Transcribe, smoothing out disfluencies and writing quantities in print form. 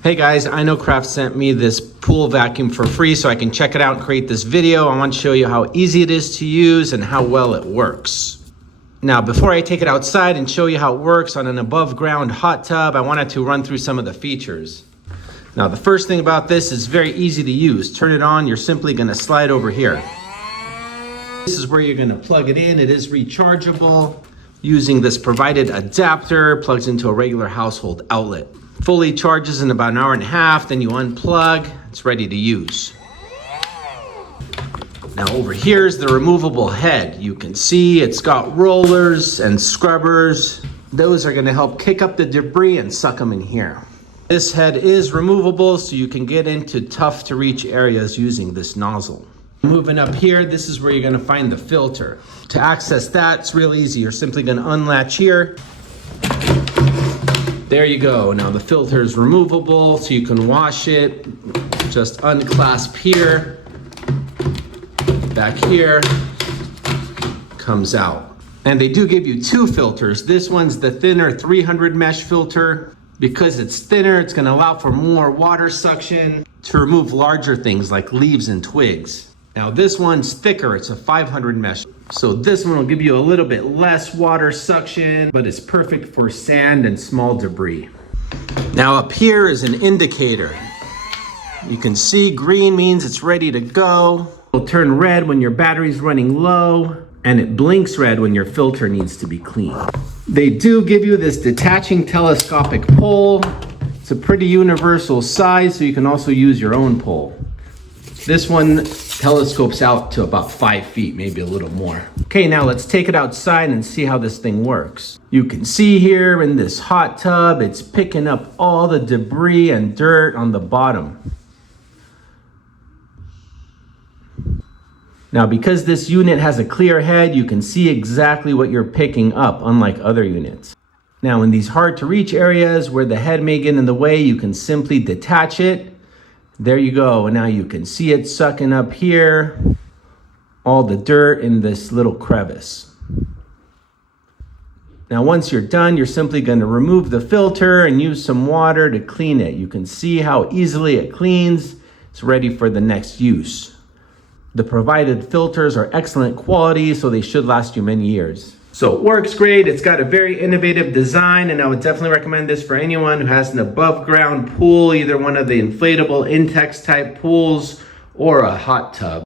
Hey guys, InoKraft sent me this pool vacuum for free so I can check it out and create this video. I want to show you how easy it is to use and how well it works. Now, before I take it outside and show you how it works on an above ground hot tub, I wanted to run through some of the features. Now, the first thing about this is very easy to use. Turn it on, you're simply going to slide over here. This is where you're going to plug it in. It is rechargeable using this provided adapter, plugs into a regular household outlet. Fully charges in about an hour and a half, then you unplug, it's ready to use. Now over here is the removable head. You can see it's got rollers and scrubbers. Those are gonna help kick up the debris and suck them in here. This head is removable so you can get into tough to reach areas using this nozzle. Moving up here, this is where you're gonna find the filter. To access that, it's real easy. You're simply gonna unlatch here. There you go. Now the filter is removable so you can wash it. Just unclasp here, back here, comes out. And they do give you two filters. This one's the thinner 300 mesh filter. Because it's thinner, it's gonna allow for more water suction to remove larger things like leaves and twigs. Now this one's thicker, it's a 500 mesh. So this one will give you a little bit less water suction, but it's perfect for sand and small debris. Now up here is an indicator. You can see green means it's ready to go. It'll turn red when your battery's running low, and it blinks red when your filter needs to be cleaned. They do give you this detaching telescopic pole. It's a pretty universal size, so you can also use your own pole. This one telescopes out to about 5 feet, maybe a little more. Okay, now let's take it outside and see how this thing works. You can see here in this hot tub, it's picking up all the debris and dirt on the bottom. Now, because this unit has a clear head, you can see exactly what you're picking up, unlike other units. Now, in these hard to reach areas where the head may get in the way, you can simply detach it. There you go, and now you can see it sucking up here, all the dirt in this little crevice. Now once you're done, you're simply going to remove the filter and use some water to clean it. You can see how easily it cleans. It's ready for the next use. The provided filters are excellent quality, so they should last you many years. So it works great. It's got a very innovative design, and I would definitely recommend this for anyone who has an above ground pool, either one of the inflatable Intex type pools or a hot tub.